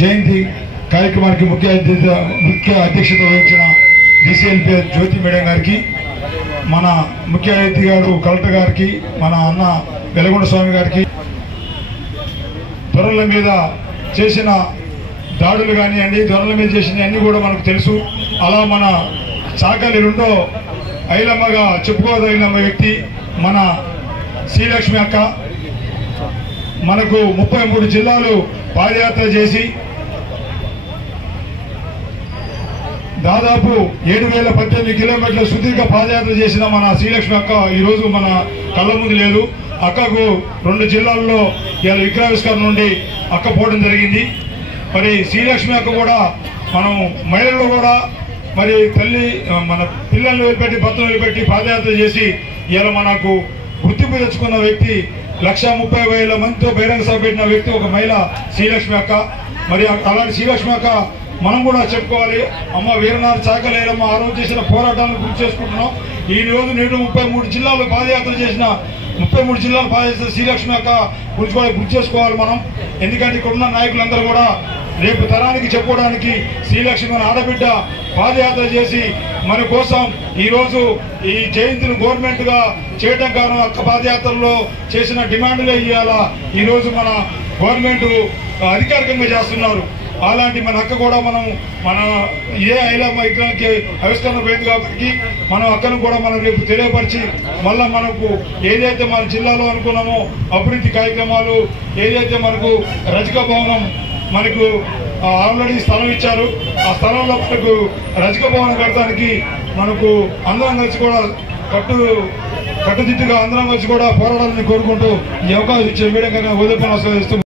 జయంతి కార్యక్రమానికి ముఖ్య అధ్యక్షత వహించిన DCLP జ్యోతి మేడం గారికి, మన ముఖ్య అతిథి గారు కలెక్టర్ గారికి, మన అన్న వెలగొండ స్వామి గారికి, దొరల మీద చేసిన దాడులు కానివ్వండి, దొరల మీద చేసిన అన్ని కూడా మనకు తెలుసు. అలా మన చాకలి రెండో ఐలమ్మగా చెప్పుకోదగిన వ్యక్తి మన శ్రీలక్ష్మి అక్క. మనకు 33 జిల్లాలు పాదయాత్ర చేసి దాదాపు 7018 కిలోమీటర్ల సుదీర్ఘ పాదయాత్ర చేసిన మన శ్రీలక్ష్మి అక్క ఈరోజు మన కళ్ళ ముందు లేదు. అక్కకు 2 జిల్లాల్లో ఇవాళ విగ్రహావిష్కరణ నుండి అక్క పోవడం జరిగింది. మరి శ్రీలక్ష్మి అక్క కూడా మనం మహిళలు కూడా మరి తల్లి మన పిల్లల్ని వదిలిపెట్టి భర్తను వదిలిపెట్టి పాదయాత్ర చేసి ఇవాళ మనకు గుర్తింపు తెచ్చుకున్న వ్యక్తి, 1,30,000 మందితో బహిరంగ సభ పెట్టిన వ్యక్తి ఒక మహిళ శ్రీలక్ష్మి అక్క. మరి అలాంటి శ్రీలక్ష్మి అక్క మనం కూడా చెప్పుకోవాలి. అమ్మ వీరనాథ చాకలేరమ్మ ఆ రోజు చేసిన పోరాటాలను గుర్తు చేసుకుంటున్నాం. ఈ రోజు నేడు 33 జిల్లాలు పాదయాత్ర చేసిన 33 జిల్లాలు పాదయాత్ర శ్రీలక్ష్మి అక్క గుర్తు చేసుకోవాలి మనం. ఎందుకంటే ఇక్కడ ఉన్న నాయకులందరూ కూడా రేపు తరానికి చెప్పుకోవడానికి శ్రీలక్ష్మి మన ఆడబిడ్డ పాదయాత్ర చేసి మన కోసం ఈరోజు ఈ జయంతిని గవర్నమెంట్ గా చేయడం కారణం అక్క పాదయాత్రలో చేసిన డిమాండ్లే ఇవాళ ఈరోజు మన గవర్నమెంట్ అధికారికంగా చేస్తున్నారు. అలాంటి మన అక్క కూడా మనం మన ఐలమ్మ విగ్రహానికి ఆవిష్కరణ పోయింది కాబట్టి మనం అక్కను కూడా మనం రేపు తెలియపరిచి మళ్ళా మనకు ఏదైతే మన జిల్లాలో అనుకున్నామో అభివృద్ధి కార్యక్రమాలు, ఏదైతే మనకు రజక భవనం మనకు ఆల్రెడీ స్థలం ఇచ్చారు, ఆ స్థలంలో మనకు రజక భవనం కట్టడానికి మనకు అందరం కలిసి కూడా కట్టుదిట్టుగా అందరం కలిసి కూడా పోరాడాలని కోరుకుంటూ ఈ అవకాశం ఇచ్చే వీడియో వదిలిపోయిన